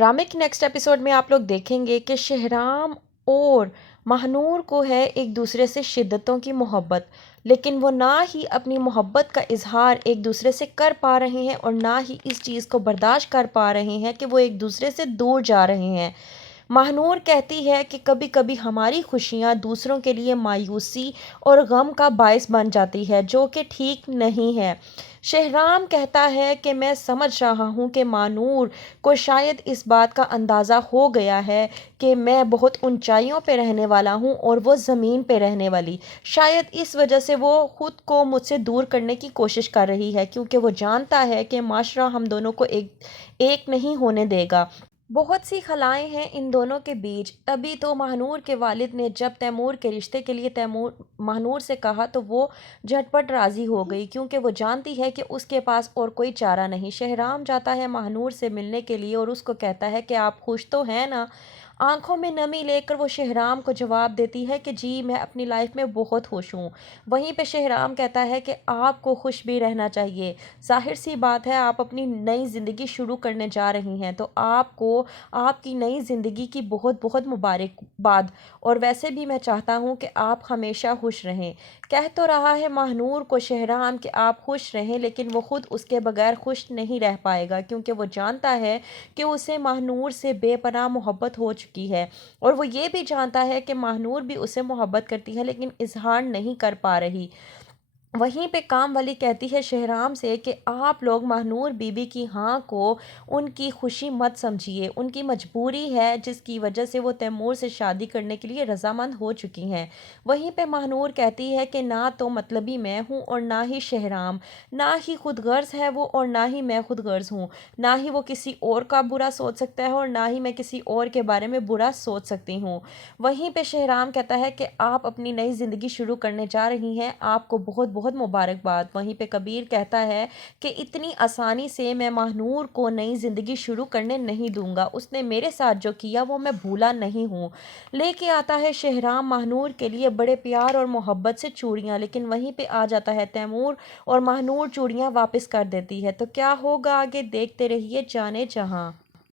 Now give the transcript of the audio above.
ड्रामे के next episode में आप लोग देखेंगे कि शहराम और महानूर को है एक दूसरे से शिद्दतों की मोहब्बत, लेकिन वो ना ही अपनी मोहब्बत का इजहार एक दूसरे से कर पा रहे हैं और ना ही इस चीज़ को बर्दाश्त कर पा रहे हैं कि वो एक दूसरे से दूर जा रहे हैं। महानूर कहती है कि कभी कभी हमारी खुशियाँ दूसरों के लिए मायूसी और गम का बायस बन जाती है, जो कि ठीक नहीं है। शहराम कहता है कि मैं समझ रहा हूँ कि महानूर को शायद इस बात का अंदाज़ा हो गया है कि मैं बहुत ऊंचाइयों पे रहने वाला हूँ और वो ज़मीन पे रहने वाली। शायद इस वजह से वो ख़ुद को मुझसे दूर करने की कोशिश कर रही है, क्योंकि वो जानता है कि माशरा हम दोनों को एक नहीं होने देगा। बहुत सी खलाएं हैं इन दोनों के बीच। तभी तो महानूर के वालिद ने जब तैमूर के रिश्ते के लिए तैमूर महानूर से कहा तो वो झटपट राज़ी हो गई, क्योंकि वो जानती है कि उसके पास और कोई चारा नहीं। शहराम जाता है महानूर से मिलने के लिए और उसको कहता है कि आप खुश तो हैं ना। आंखों में नमी लेकर वो शहराम को जवाब देती है कि जी मैं अपनी लाइफ में बहुत खुश हूँ। वहीं पे शहराम कहता है कि आपको खुश भी रहना चाहिए। ज़ाहिर सी बात है, आप अपनी नई ज़िंदगी शुरू करने जा रही हैं, तो आपको आपकी नई ज़िंदगी की बहुत बहुत मुबारकबाद। और वैसे भी मैं चाहता हूँ कि आप हमेशा खुश रहें। कह तो रहा है महानूर को शहराम कि आप खुश रहें, लेकिन वो ख़ुद उसके बगैर खुश नहीं रह पाएगा, क्योंकि वो जानता है कि उसे महानूर से बेपनाह मोहब्बत हो चुकी है। और वो ये भी जानता है कि महानूर भी उसे मोहब्बत करती है, लेकिन इजहार नहीं कर पा रही। वहीं पे काम वाली कहती है शहराम से कि आप लोग महानूर बीबी की हाँ को उनकी खुशी मत समझिए, उनकी मजबूरी है जिसकी वजह से वो तैमूर से शादी करने के लिए रजामंद हो चुकी हैं। वहीं पे महानूर कहती है कि ना तो मतलबी मैं हूँ और ना ही शहराम, ना ही खुदगर्ज है वो और ना ही मैं खुदगर्ज हूँ। ना ही वो किसी और का बुरा सोच सकता है और ना ही मैं किसी और के बारे में बुरा सोच सकती हूँ। वहीं पे शहराम कहता है कि आप अपनी नई ज़िंदगी शुरू करने जा रही हैं, आपको बहुत बहुत मुबारकबाद। वहीं पे कबीर कहता है कि इतनी आसानी से मैं महानूर को नई ज़िंदगी शुरू करने नहीं दूंगा, उसने मेरे साथ जो किया वो मैं भूला नहीं हूँ। लेके आता है शहराम महानूर के लिए बड़े प्यार और मोहब्बत से चूड़ियाँ, लेकिन वहीं पे आ जाता है तैमूर और महानूर चूड़ियाँ वापस कर देती है। तो क्या होगा आगे, देखते रहिए जाने जहाँ।